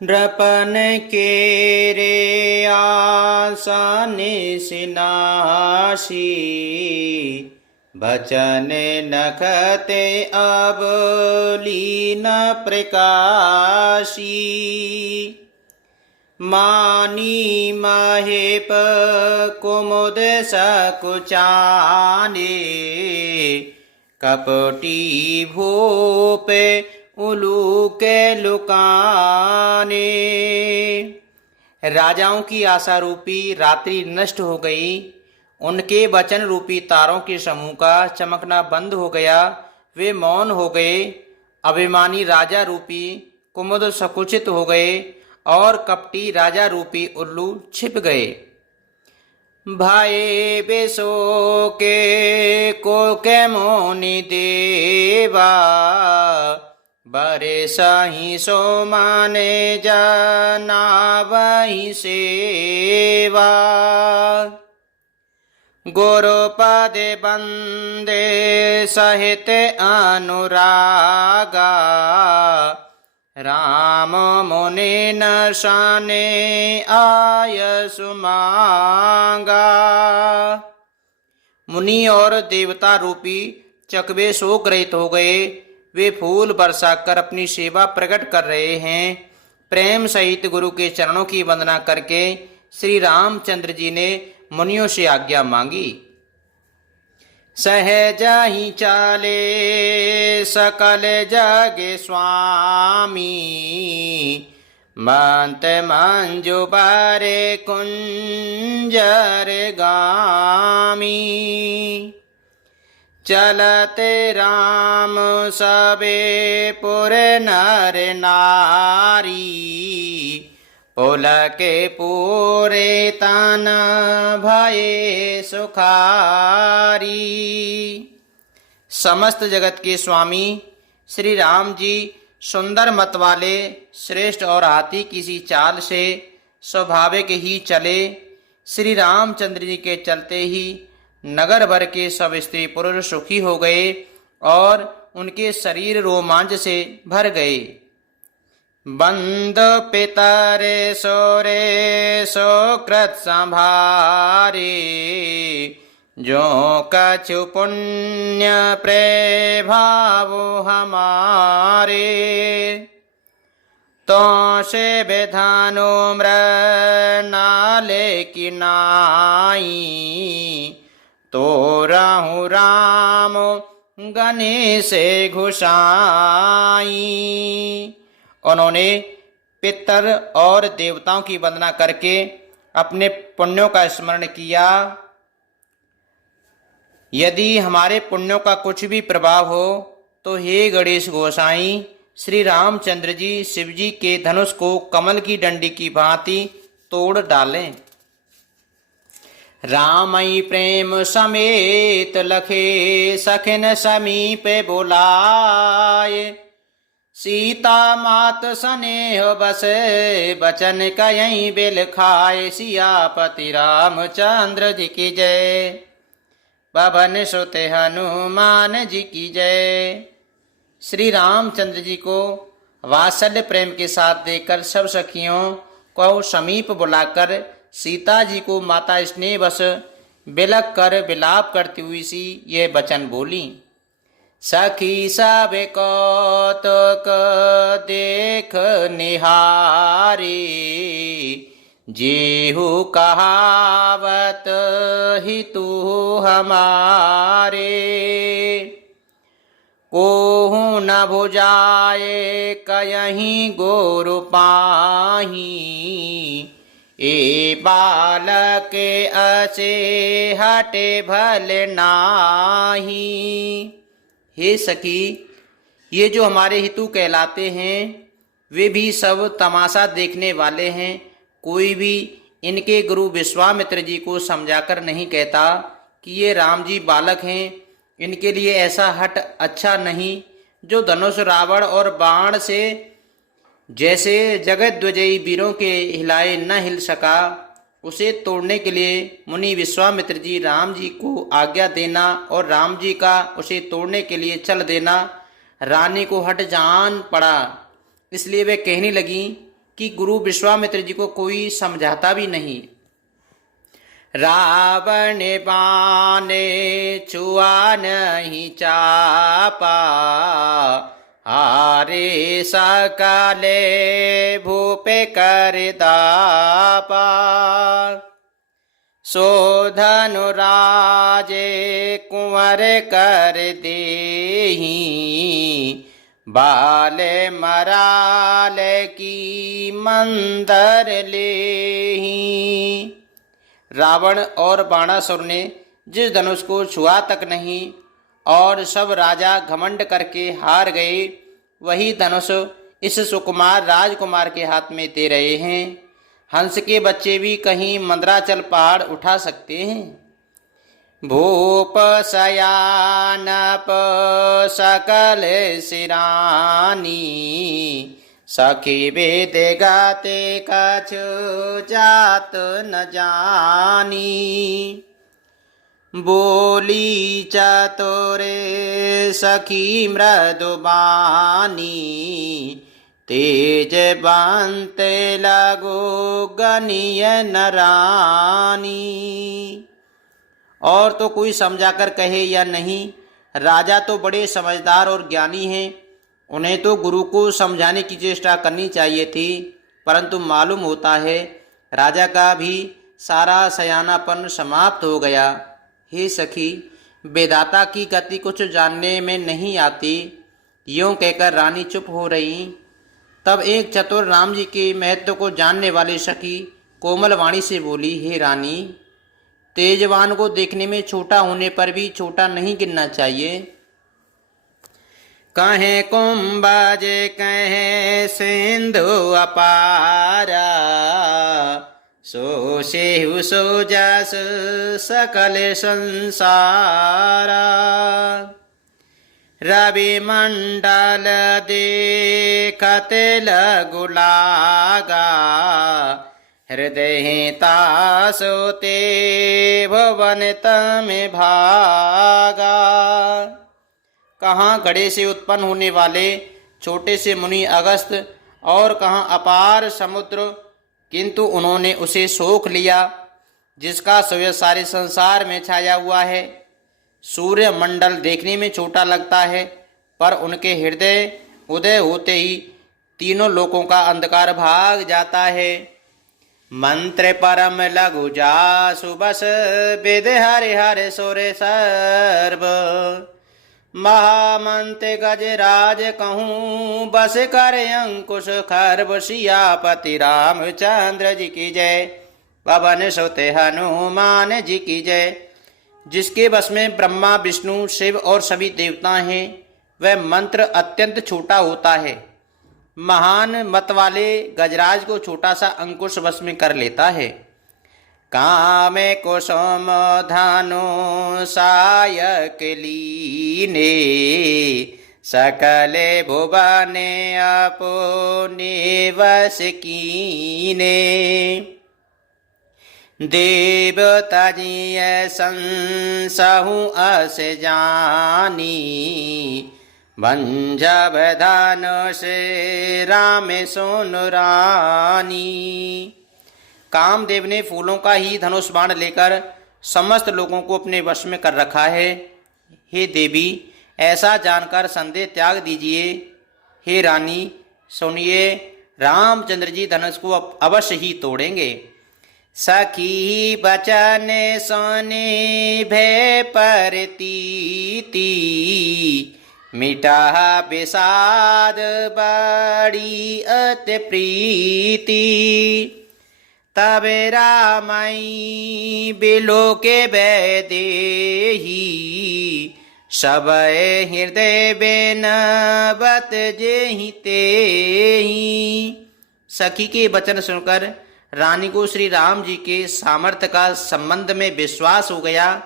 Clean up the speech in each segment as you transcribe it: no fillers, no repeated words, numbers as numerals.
नृपन के रे आसन सिनाशी, बचन नखते अब लीन प्रकाशी। मानी महेप कुमुद सकुचाने, कपटी भूप उलूके लुकाने। राजाओं की आशा रूपी रात्रि नष्ट हो गई। उनके वचन रूपी तारों के समूह का चमकना बंद हो गया। वे मौन हो गए। अभिमानी राजा रूपी कुमुद संकुचित हो गए और कपटी राजा रूपी उल्लू छिप गए। भाए बेसो के को के मोनि देवा, बरे सही सो माने जना वही सेवा। गुरुपद बंदे सहित अनुरागा, राम मुनि न शाने आयसु मांगा। मुनि और देवता रूपी चकवे शोक रहित हो गए। वे फूल बरसाकर अपनी सेवा प्रकट कर रहे हैं। प्रेम सहित गुरु के चरणों की वंदना करके श्री रामचंद्र जी ने मुनियों से आज्ञा मांगी। सहज ही चाले सकल जग स्वामी, मंत मंजु बारे कुंजर गामी। चलते राम सबे पुर नर नारी, पुलके पूरे तन भये सुखारी। समस्त जगत के स्वामी श्री राम जी सुंदर मत वाले श्रेष्ठ और हाथी किसी चाल से स्वाभाविक ही चले। श्री रामचंद्र जी के चलते ही नगर भर के सब स्त्री पुरुष सुखी हो गए और उनके शरीर रोमांच से भर गए। बंद पितरे सोरे सोकृत संभारे, जो कछु पुण्य प्रभाव हमारे। तो से विधानो मृणाले की नाई, तो राहु राम गने से घुसाई। उन्होंने पितर और देवताओं की वंदना करके अपने पुण्यों का स्मरण किया। यदि हमारे पुण्यों का कुछ भी प्रभाव हो तो हे गणेश गोसाई, श्री रामचंद्र जी शिव जी के धनुष को कमल की डंडी की भांति तोड़ डालें। रामई प्रेम समेत लखे सखिन समीप बुलाए, सीता मात स्नेह बस बचन कयई बिल खाए। सियापति रामचंद्र जी की जय, पवन सुत हनुमान जी की जय। श्री रामचंद्र जी को वात्सल्य प्रेम के साथ देखकर सब सखियों को समीप बुलाकर सीता जी को माता स्नेह बस बिलक कर विलाप करती हुई सी ये वचन बोली। सखी सब कौतुक देख निहारी, जेहु कहावत हितु हमारे। कोहु न भुजाए कयहीं गोरु पाही, ए बालक असे हटे भल नाही। हे सखी, ये जो हमारे हितु कहलाते हैं वे भी सब तमाशा देखने वाले हैं। कोई भी इनके गुरु विश्वामित्र जी को समझाकर नहीं कहता कि ये राम जी बालक हैं। इनके लिए ऐसा हट अच्छा नहीं जो धनुष रावण और बाण से जैसे जगत ध्वजयी वीरों के हिलाए न हिल सका, उसे तोड़ने के लिए मुनि विश्वामित्र जी राम जी को आज्ञा देना और राम जी का उसे तोड़ने के लिए चल देना रानी को हट जान पड़ा। इसलिए वे कहने लगी कि गुरु विश्वामित्र जी को कोई समझाता भी नहीं। रावण बाने छुआ नहीं चापा, हारे सकले भूपे कर दापा। सो धनुराजे कुंवर कर देहि, बाले मराले की मंदर लेहि। रावण और बाणासुर ने जिस धनुष को छुआ तक नहीं और सब राजा घमंड करके हार गए, वही धनुष इस सुकुमार राजकुमार के हाथ में दे रहे हैं। हंस के बच्चे भी कहीं मंदराचल पहाड़ उठा सकते हैं। भूप शयानप सकल सिरानी, सखी वेद गाते कछु जात न जानी। बोली चतुरे सखी मृदुबानी, तेज बंत लगो गनिय नरानी। और तो कोई समझाकर कहे या नहीं, राजा तो बड़े समझदार और ज्ञानी हैं, उन्हें तो गुरु को समझाने की चेष्टा करनी चाहिए थी, परंतु मालूम होता है राजा का भी सारा सयानापन समाप्त हो गया। हे सखी, वेदाता की गति कुछ जानने में नहीं आती। यूं कहकर रानी चुप हो रही। तब एक चतुर राम जी के महत्व को जानने वाली सखी कोमल वाणी से बोली, हे रानी, तेजवान को देखने में छोटा होने पर भी छोटा नहीं गिनना चाहिए। कहे कुंभज कहे सिंधु अपारा, सो सेहु सो जस सकल संसारा। रवि मंडल देखत लगु लागा, हृदय तासोते भवन तम भागा। कहाँ घड़े से उत्पन्न होने वाले छोटे से मुनि अगस्त और कहाँ अपार समुद्र, किंतु उन्होंने उसे सोख लिया जिसका सूर्य सारे संसार में छाया हुआ है। सूर्य मंडल देखने में छोटा लगता है, पर उनके हृदय उदय होते ही तीनों लोकों का अंधकार भाग जाता है। मंत्र परम लघु जासु बस, वेद हरि हरि सुरे सर्व। महामंत्र गजराज कहूँ, बस कर अंकुश खर्व। सियापति रामचंद्र जी की जय, पवन सुत हनुमान जी की जय। जिसके बस में ब्रह्मा विष्णु शिव और सभी देवता हैं, वह मंत्र अत्यंत छोटा होता है। महान मत वाले गजराज को छोटा सा अंकुश वश में कर लेता है। कामे कुसुम धानु सायक लीने, सकले भुवने अपने वश कीने। देवता जी संसहु अस जानी, भंजब धनुष राम सोनु रानी। कामदेव ने फूलों का ही धनुष बाण लेकर समस्त लोगों को अपने वश में कर रखा है। हे देवी, ऐसा जानकर संदेह त्याग दीजिए। हे रानी, सुनिए, रामचंद्र जी धनुष को अवश्य ही तोड़ेंगे। सखी बचन सोने भय परतीति, मिटा विषाद बड़ी अति प्रीति। तब रामई बिलो के बैदेही, सब हृदय बेनबत जेहि तेहि। सखी के वचन सुनकर रानी को श्री राम जी के सामर्थ्य का संबंध में विश्वास हो गया।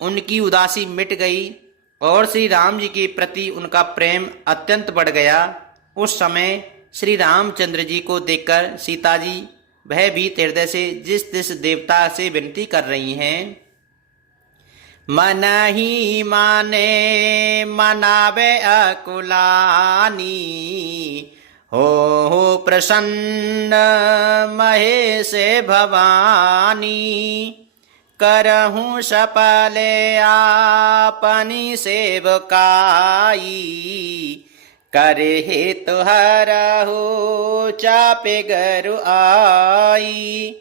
उनकी उदासी मिट गई और श्री राम जी के प्रति उनका प्रेम अत्यंत बढ़ गया। उस समय श्री रामचंद्र जी को देखकर सीता जी भयभीत हृदय से जिस देवता से विनती कर रही हैं, मन ही माने मनावे अकुलानी, हो प्रसन्न महेश भवानी, करहूँ सपले आपनी सेवकाई, करे हेतु हरहु चापे गरु आई।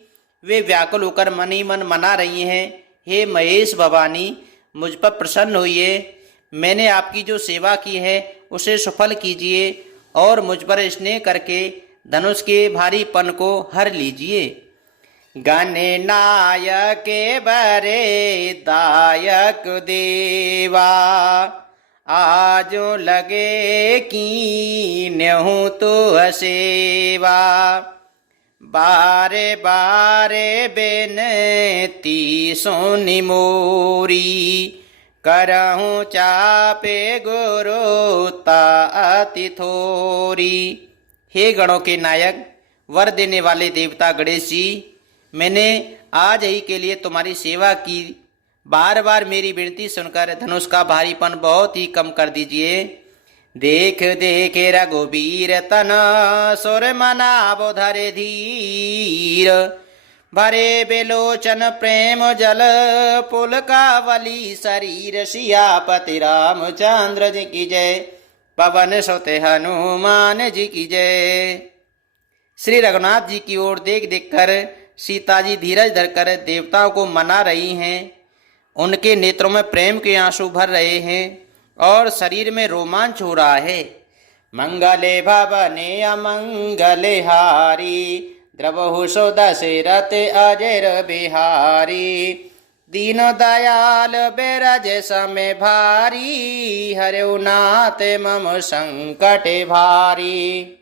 वे व्याकुल होकर मन ही मन मना रही हैं, हे महेश भवानी मुझ पर प्रसन्न होइए, मैंने आपकी जो सेवा की है उसे सफल कीजिए और मुझ पर स्नेह करके धनुष के भारीपन को हर लीजिए। गणनायक बरे दायक देवा, आजो लगे कीन्हूँ तो सेवा, बारे बारे बेनती सुनि मोरी, करहूँ चापे गुरु अति थोरी। हे गणों के नायक, वर देने वाले देवता गणेश जी, मैंने आज ही के लिए तुम्हारी सेवा की, बार बार मेरी विनती सुनकर धनुष का भारीपन बहुत ही कम कर दीजिए। देख देख रघुबीर तन सुर मनाबो धरे धीर, भरे बेलोचन प्रेम जल पुलकावली शरीर, सियापति रामचंद्र जी की जय, पवन सुत हनुमान जी की जय। श्री रघुनाथ जी की ओर देख देख कर सीता जी धीरज धरकर देवताओं को मना रही हैं। उनके नेत्रों में प्रेम के आंसू भर रहे हैं और शरीर में रोमांच हो रहा है। मंगले भवने अमंगले हारी, द्रवहु सो दशरथ अजर बिहारी, दीन दयाल बेरज समय भारी, हरऊ नाथ मम संकट भारी।